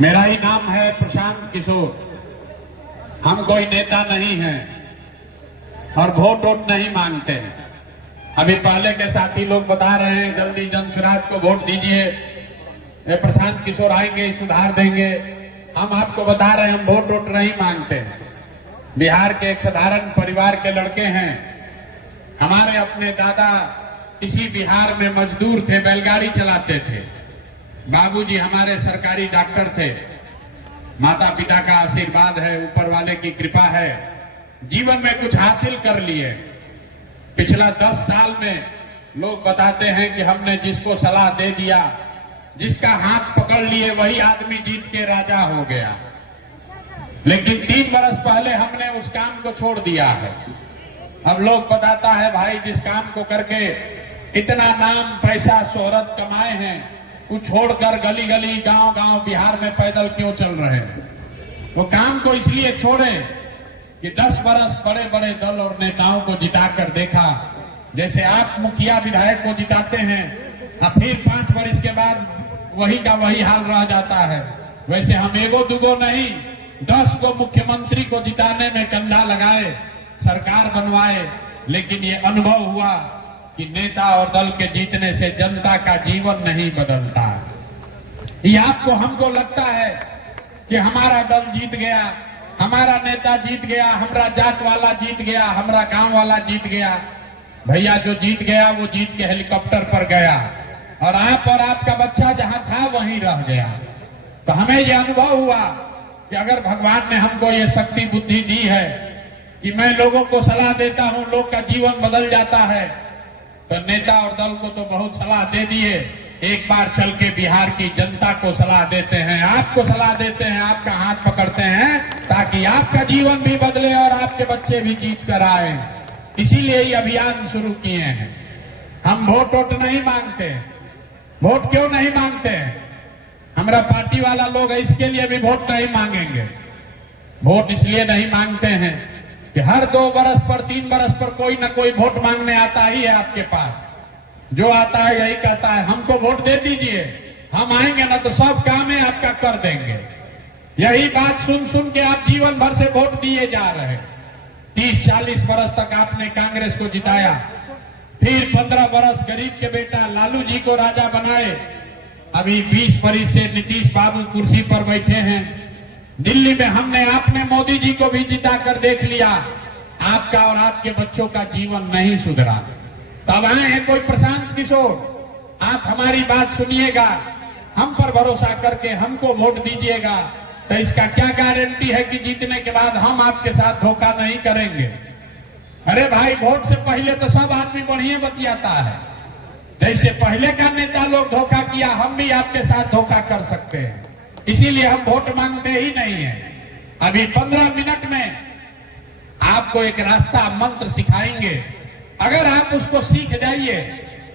मेरा ही नाम है प्रशांत किशोर। हम कोई नेता नहीं हैं और वोट वोट नहीं मांगते हैं। अभी पहले के साथी लोग बता रहे हैं जल्दी जनसुराज को वोट दीजिए, प्रशांत किशोर आएंगे सुधार देंगे। हम आपको बता रहे हैं हम वोट वोट नहीं मांगते हैं। बिहार के एक साधारण परिवार के लड़के हैं। हमारे अपने दादा इसी बिहार में मजदूर थे, बैलगाड़ी चलाते थे। बाबूजी हमारे सरकारी डॉक्टर थे। माता पिता का आशीर्वाद है, ऊपर वाले की कृपा है, जीवन में कुछ हासिल कर लिए। पिछला 10 साल में लोग बताते हैं कि हमने जिसको सलाह दे दिया, जिसका हाथ पकड़ लिए, वही आदमी जीत के राजा हो गया। लेकिन 3 बरस पहले हमने उस काम को छोड़ दिया है। अब लोग बताता है भाई जिस काम को करके इतना नाम पैसा शोहरत कमाए हैं, वो छोड़कर गली गली गांव गांव बिहार में पैदल क्यों चल रहे हैं? वो काम को इसलिए छोड़े कि 10 बरस बड़े बड़े दल और नेताओं को जिताकर देखा। जैसे आप मुखिया विधायक को जिताते हैं और फिर 5 वर्ष के बाद वही का वही हाल रह जाता है, वैसे हम एगो दुगो नहीं 10 को मुख्यमंत्री को जिताने में कंधा लगाए, सरकार बनवाए। लेकिन ये अनुभव हुआ कि नेता और दल के जीतने से जनता का जीवन नहीं बदलता। ये आपको हमको लगता है कि हमारा दल जीत गया, हमारा नेता जीत गया, हमारा जात वाला जीत गया, हमारा गांव वाला जीत गया। भैया जो जीत गया वो जीत के हेलीकॉप्टर पर गया और आपका बच्चा जहां था वहीं रह गया। तो हमें यह अनुभव हुआ कि अगर भगवान ने हमको ये शक्ति बुद्धि दी है कि मैं लोगों को सलाह देता हूं, लोग का जीवन बदल जाता है, तो नेता और दल को तो बहुत सलाह दे दिए। एक बार चल के बिहार की जनता को सलाह देते हैं, आपको सलाह देते हैं, आपका हाथ पकड़ते हैं ताकि आपका जीवन भी बदले और आपके बच्चे भी जीत कर आए। इसीलिए ये अभियान शुरू किए हैं। हम वोट वोट नहीं मांगते। वोट क्यों नहीं मांगते हैं? हमारा पार्टी वाला लोग है, इसके लिए भी वोट नहीं मांगेंगे। वोट इसलिए नहीं मांगते हैं कि हर 2 बरस पर 3 बरस पर कोई ना कोई वोट मांगने आता ही है आपके पास। जो आता है यही कहता है हमको वोट दे दीजिए, हम आएंगे ना तो सब काम है आपका कर देंगे। यही बात सुन सुन के आप जीवन भर से वोट दिए जा रहे हैं। 30-40 बरस तक आपने कांग्रेस को जिताया, फिर 15 बरस गरीब के बेटा लालू जी को राजा बनाए। अभी 20 बरस से नीतीश बाबू कुर्सी पर बैठे हैं। दिल्ली में हमने आपने मोदी जी को भी जिता कर देख लिया, आपका और आपके बच्चों का जीवन नहीं सुधरा। तब आए हैं कोई प्रशांत किशोर, आप हमारी बात सुनिएगा, हम पर भरोसा करके हमको वोट दीजिएगा, तो इसका क्या गारंटी है कि जीतने के बाद हम आपके साथ धोखा नहीं करेंगे? अरे भाई वोट से पहले तो सब आदमी बढ़िया बतियाता है। जैसे पहले का नेता लोग धोखा किया, हम भी आपके साथ धोखा कर सकते हैं। इसीलिए हम वोट मांगते ही नहीं है। अभी 15 मिनट में आपको एक रास्ता मंत्र सिखाएंगे, अगर आप उसको सीख जाइए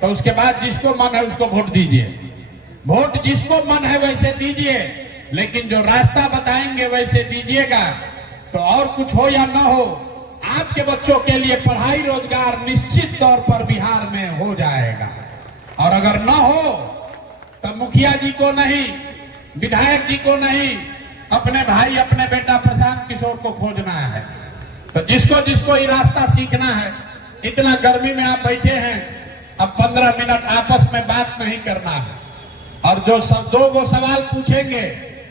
तो उसके बाद जिसको मन है उसको वोट दीजिए। वोट जिसको मन है वैसे दीजिए, लेकिन जो रास्ता बताएंगे वैसे दीजिएगा। तो और कुछ हो या ना हो, आपके बच्चों के लिए पढ़ाई रोजगार निश्चित तौर पर बिहार में हो जाएगा। और अगर ना हो तो मुखिया जी को नहीं, विधायक जी को नहीं, अपने भाई अपने बेटा प्रशांत किशोर को खोजना है। तो जिसको जिसको ये रास्ता सीखना है, इतना गर्मी में आप बैठे हैं, अब 15 मिनट आपस में बात नहीं करना है और जो 2 सवाल पूछेंगे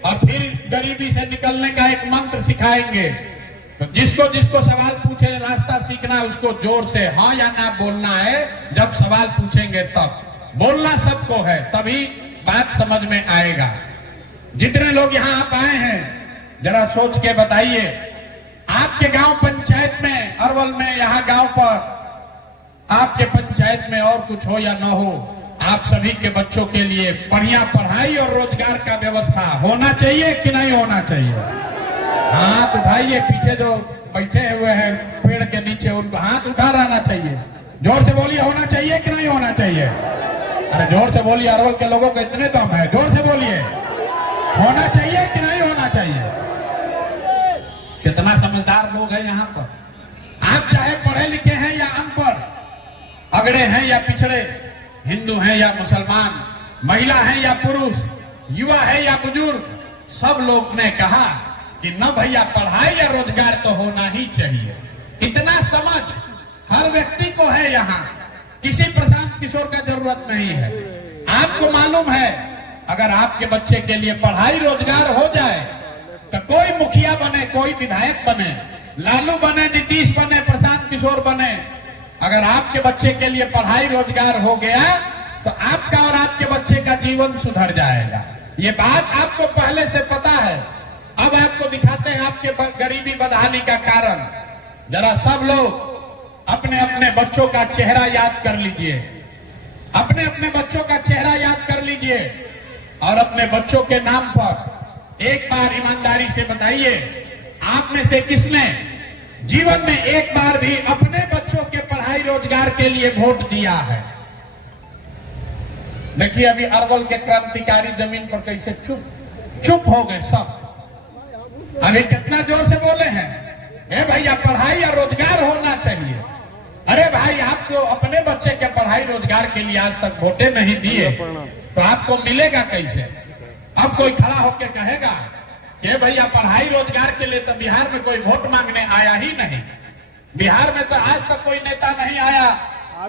और फिर गरीबी से निकलने का एक मंत्र सिखाएंगे। तो जिसको जिसको सवाल पूछे रास्ता सीखना है, उसको जोर से हाँ या ना बोलना है। जब सवाल पूछेंगे तब बोलना सबको है, तभी बात समझ में आएगा। जितने लोग यहाँ आप आए हैं जरा सोच के बताइए, आपके गांव पंचायत में, अरवल में, यहाँ गांव पर आपके पंचायत में और कुछ हो या ना हो, आप सभी के बच्चों के लिए बढ़िया पढ़ाई और रोजगार का व्यवस्था होना चाहिए कि नहीं होना चाहिए? हाथ उठाइए, पीछे जो बैठे हुए हैं पेड़ के नीचे उनको हाथ उठा रहना चाहिए। जोर से बोलिए, होना चाहिए कि नहीं होना चाहिए? अरे जोर से बोलिए, अरवल के लोगों को इतने दम है, जोर से बोलिए, होना चाहिए कि नहीं होना चाहिए? कितना समझदार लोग हैं यहाँ पर। आप चाहे पढ़े लिखे हैं या अनपढ़, अगड़े हैं या पिछड़े, हिंदू हैं या मुसलमान, महिला हैं या पुरुष, युवा है या बुजुर्ग, सब लोग ने कहा कि न भैया पढ़ाई या रोजगार तो होना ही चाहिए। इतना समझ हर व्यक्ति को है, यहाँ किसी प्रशांत किशोर का जरूरत नहीं है। आपको मालूम है अगर आपके बच्चे के लिए पढ़ाई रोजगार हो जाए तो कोई मुखिया बने, कोई विधायक बने, लालू बने, नीतीश बने, प्रशांत किशोर बने, अगर आपके बच्चे के लिए पढ़ाई रोजगार हो गया तो आपका और आपके बच्चे का जीवन सुधर जाएगा। ये बात आपको पहले से पता है। अब आपको दिखाते हैं आपके गरीबी बदहाली का कारण। जरा सब लोग अपने अपने बच्चों का चेहरा याद कर लीजिए, अपने अपने बच्चों का चेहरा याद कर लीजिए और अपने बच्चों के नाम पर एक बार ईमानदारी से बताइए, आप में से किसने जीवन में एक बार भी अपने बच्चों के पढ़ाई रोजगार के लिए वोट दिया है? देखिए अभी अरवल के क्रांतिकारी जमीन पर कैसे चुप हो गए सब। अभी कितना जोर से बोले हैं, ए भैया पढ़ाई और रोजगार होना चाहिए। अरे भाई आपको अपने बच्चे के पढ़ाई रोजगार के लिए आज तक वोटे नहीं दिए तो आपको मिलेगा कैसे? अब कोई खड़ा होकर कहेगा कि भैया पढ़ाई रोजगार के लिए तो बिहार में कोई वोट मांगने आया ही नहीं। बिहार में तो आज तक कोई नेता नहीं आया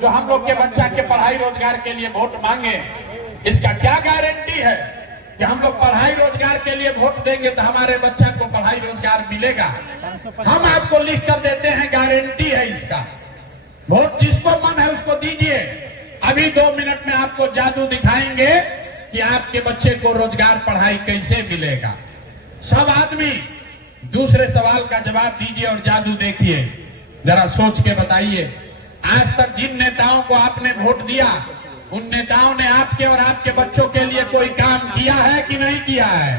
जो हम लोग के बच्चा के पढ़ाई रोजगार के लिए वोट मांगे। इसका क्या गारंटी है कि हम लोग पढ़ाई रोजगार के लिए वोट देंगे तो हमारे बच्चा को पढ़ाई रोजगार मिलेगा? हम आपको लिख कर देते हैं, गारंटी है इसका। वोट जिसको मन है उसको दीजिए। अभी 2 मिनट में आपको जादू दिखाएंगे कि आपके बच्चे को रोजगार पढ़ाई कैसे मिलेगा। सब आदमी दूसरे सवाल का जवाब दीजिए और जादू देखिए। जरा सोच के बताइए, आज तक जिन नेताओं को आपने वोट दिया उन नेताओं ने आपके और आपके बच्चों के लिए कोई काम किया है कि नहीं किया है?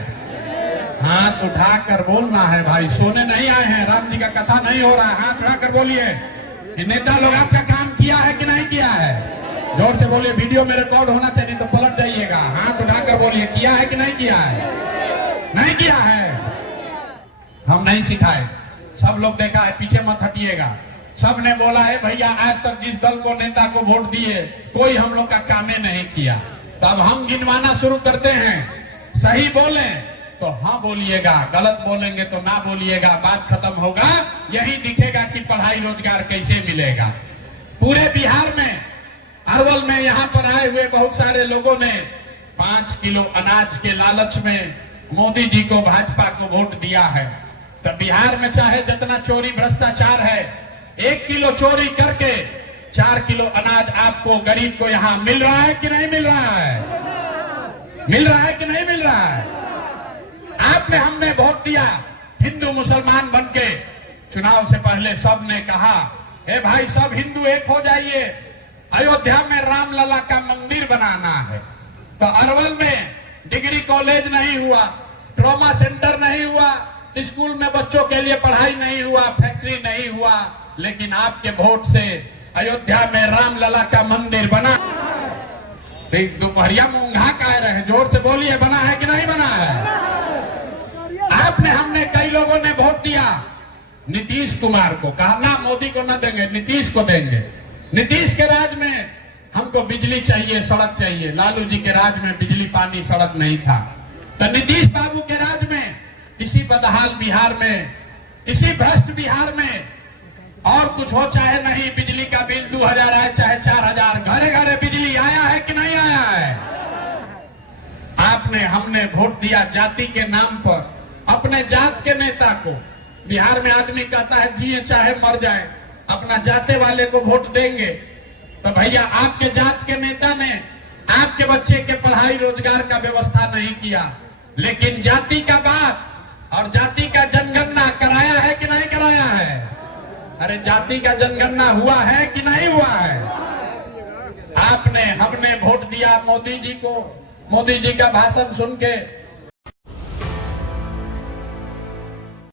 हाथ उठाकर बोलना है भाई, सोने नहीं आए हैं, राम जी का कथा नहीं हो रहा है। हाथ उठाकर बोलिए कि नेता लोग आपका काम किया है कि नहीं किया है? जोर से बोलिए, वीडियो में रिकॉर्ड होना चाहिए तो पलट जाइएगा। हाथ उठाकर बोलिए, किया है कि नहीं किया है? नहीं किया है। हम नहीं सिखाए, सब लोग देखा है, पीछे मत हटिएगा। सब ने बोला है भैया आज तक जिस दल को नेता को वोट दिए कोई हम लोग का कामे नहीं किया। तब हम गिनवाना शुरू करते हैं, सही बोले तो हाँ बोलिएगा, गलत बोलेंगे तो ना बोलिएगा। बात खत्म होगा, यही दिखेगा कि पढ़ाई रोजगार कैसे मिलेगा। पूरे बिहार में, अरवल में यहाँ पर आए हुए बहुत सारे लोगों ने 5 किलो अनाज के लालच में मोदी जी को, भाजपा को वोट दिया है। तो बिहार में चाहे जितना चोरी भ्रष्टाचार है, 1 किलो चोरी करके 4 किलो अनाज आपको गरीब को यहाँ मिल रहा है कि नहीं मिल रहा है? मिल रहा है कि नहीं मिल रहा है? आपने हमने वोट दिया, हिंदू मुसलमान बनके चुनाव से पहले सब ने कहा ए भाई सब हिंदू एक हो जाइए, अयोध्या में रामलला का मंदिर बनाना है। तो अरवल में डिग्री कॉलेज नहीं हुआ, ट्रॉमा सेंटर नहीं हुआ, स्कूल में बच्चों के लिए पढ़ाई नहीं हुआ, फैक्ट्री नहीं हुआ, लेकिन आपके वोट से अयोध्या में रामलला का मंदिर बना। दोपहरिया में ऊंघा कह रहे हैं, जोर से बोलिए, बना है कि नहीं बना है? आपने हमने कई लोगों ने वोट दिया नीतीश कुमार को, कहा ना मोदी को ना देंगे, नीतीश को देंगे। नीतीश के राज में हमको बिजली चाहिए, सड़क चाहिए। लालू जी के राज में बिजली पानी सड़क नहीं था। तो नीतीश बाबू के राज में इसी बदहाल बिहार में, इसी भ्रष्ट बिहार में और कुछ हो चाहे नहीं, बिजली का बिल 2000 आए चाहे 4000, घरे घरे बिजली आया है कि नहीं आया है? आपने हमने वोट दिया जाति के नाम पर, अपने जात के नेता को। बिहार में आदमी कहता है जिए चाहे मर जाए, अपना जाते वाले को वोट देंगे। तो भैया आपके जात के नेता ने आपके बच्चे के पढ़ाई रोजगार का व्यवस्था नहीं किया, लेकिन जाति का बात और जाति का जनगणना कराया है कि नहीं कराया है? अरे जाति का जनगणना हुआ है कि नहीं हुआ है? आपने हमने वोट दिया मोदी जी को, मोदी जी का भाषण सुन के